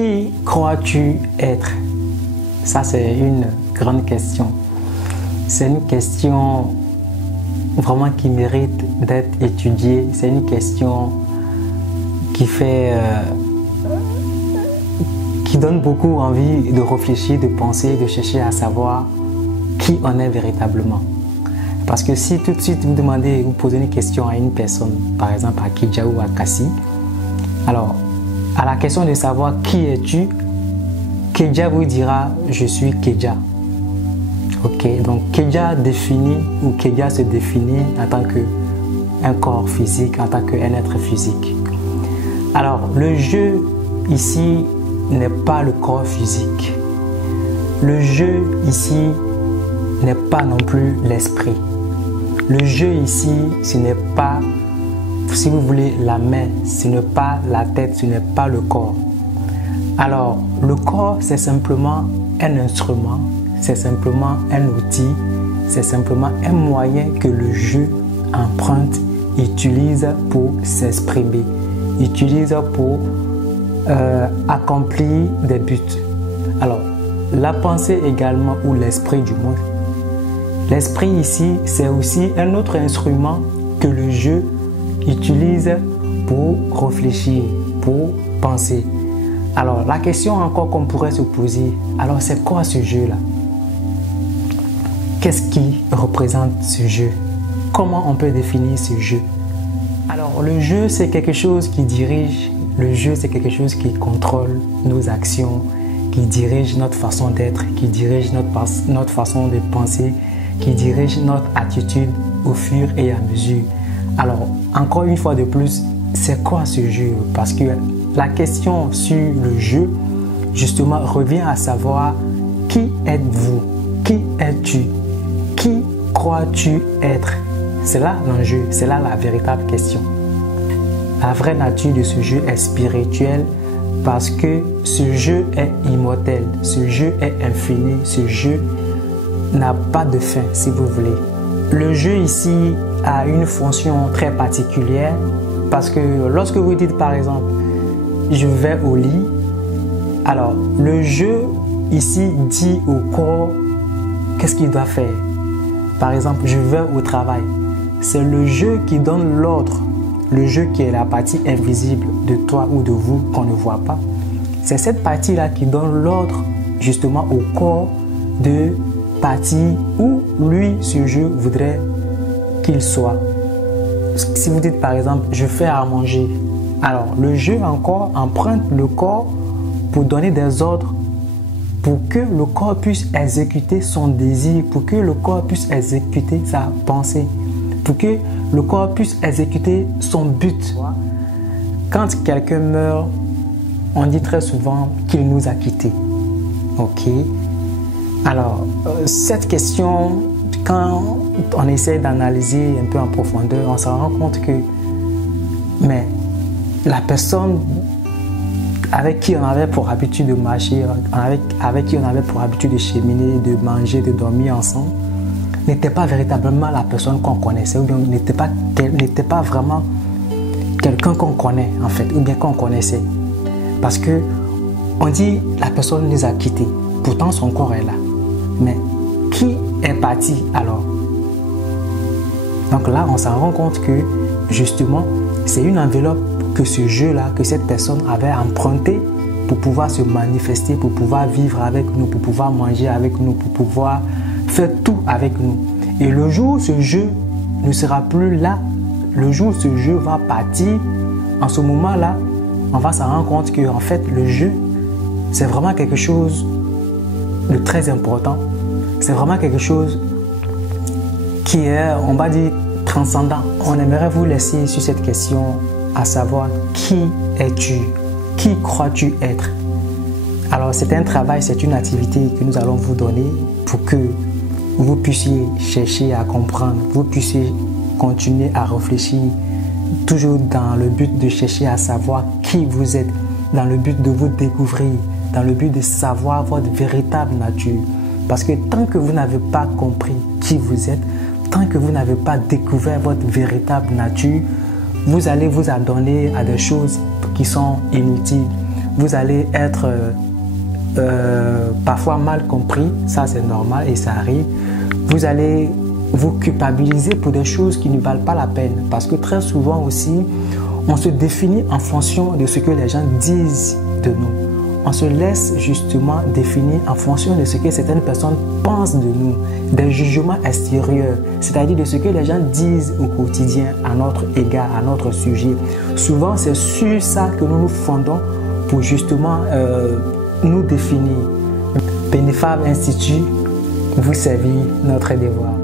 Qui crois-tu être? Ça, c'est une grande question. C'est une question vraiment qui mérite d'être étudiée. C'est une question qui donne beaucoup envie de réfléchir, de penser, de chercher à savoir qui on est véritablement. Parce que si tout de suite vous demandez, vous posez une question à une personne, par exemple à Kedja ou à Kassi, alors à la question de savoir qui es-tu, Kedja vous dira je suis Kedja. Ok, donc Kedja définit ou Kedja se définit en tant qu'un corps physique, en tant qu'un être physique. Alors le jeu ici n'est pas le corps physique. Le jeu ici n'est pas non plus l'esprit. Le jeu ici, ce n'est pas, si vous voulez, la main, ce n'est pas la tête, ce n'est pas le corps. Alors, le corps, c'est simplement un instrument, c'est simplement un outil, c'est simplement un moyen que le jeu emprunte, utilise pour s'exprimer, utilise pour accomplir des buts. Alors, la pensée également, ou l'esprit du moins. L'esprit ici, c'est aussi un autre instrument que le jeu utilise pour réfléchir, pour penser. Alors, la question encore qu'on pourrait se poser, alors c'est quoi ce jeu-là? Qu'est-ce qui représente ce jeu? Comment on peut définir ce jeu? Alors, le jeu, c'est quelque chose qui dirige, le jeu, c'est quelque chose qui contrôle nos actions, qui dirige notre façon d'être, qui dirige notre façon de penser, qui dirige notre attitude au fur et à mesure. Alors, encore une fois de plus, c'est quoi ce jeu? Parce que la question sur le jeu, justement, revient à savoir qui êtes-vous? Qui es-tu? Qui crois-tu être? C'est là l'enjeu, c'est là la véritable question. La vraie nature de ce jeu est spirituelle parce que ce jeu est immortel, ce jeu est infini, ce jeu n'a pas de fin, si vous voulez. Le jeu ici a une fonction très particulière parce que lorsque vous dites par exemple je vais au lit, alors le jeu ici dit au corps qu'est-ce qu'il doit faire. Par exemple, je vais au travail. C'est le jeu qui donne l'ordre, le jeu qui est la partie invisible de toi ou de vous qu'on ne voit pas. C'est cette partie-là qui donne l'ordre justement au corps de partie où lui, ce jeu, voudrait qu'il soit. Si vous dites par exemple, je fais à manger, alors le jeu encore emprunte le corps pour donner des ordres, pour que le corps puisse exécuter son désir, pour que le corps puisse exécuter sa pensée, pour que le corps puisse exécuter son but. Quand quelqu'un meurt, on dit très souvent qu'il nous a quittés. Ok? Alors, cette question, quand on essaie d'analyser un peu en profondeur, on se rend compte que mais la personne avec qui on avait pour habitude de marcher, avec qui on avait pour habitude de cheminer, de manger, de dormir ensemble, n'était pas véritablement la personne qu'on connaissait, ou bien n'était pas vraiment quelqu'un qu'on connaît en fait, ou bien qu'on connaissait. Parce que on dit la personne nous a quittés, pourtant son corps est là. Mais qui est parti alors? Donc là, on s'en rend compte que justement, c'est une enveloppe que ce jeu-là, que cette personne avait emprunté pour pouvoir se manifester, pour pouvoir vivre avec nous, pour pouvoir manger avec nous, pour pouvoir faire tout avec nous. Et le jour où ce jeu ne sera plus là, le jour où ce jeu va partir, en ce moment-là, on va s'en rendre compte que en fait, le jeu, c'est vraiment quelque chose de très important. C'est vraiment quelque chose qui est, on va dire, transcendant. On aimerait vous laisser sur cette question, à savoir qui es-tu? Qui crois-tu être? Alors c'est un travail, c'est une activité que nous allons vous donner pour que vous puissiez chercher à comprendre, vous puissiez continuer à réfléchir, toujours dans le but de chercher à savoir qui vous êtes, dans le but de vous découvrir, dans le but de savoir votre véritable nature. Parce que tant que vous n'avez pas compris qui vous êtes, tant que vous n'avez pas découvert votre véritable nature, vous allez vous adonner à des choses qui sont inutiles. vous allez être parfois mal compris, ça c'est normal et ça arrive. Vous allez vous culpabiliser pour des choses qui ne valent pas la peine, parce que très souvent aussi, on se définit en fonction de ce que les gens disent de nous. On se laisse justement définir en fonction de ce que certaines personnes pensent de nous, des jugements extérieurs, c'est-à-dire de ce que les gens disent au quotidien à notre égard, à notre sujet. Souvent, c'est sur ça que nous nous fondons pour justement nous définir. Penifab Institute, vous servir notre devoir.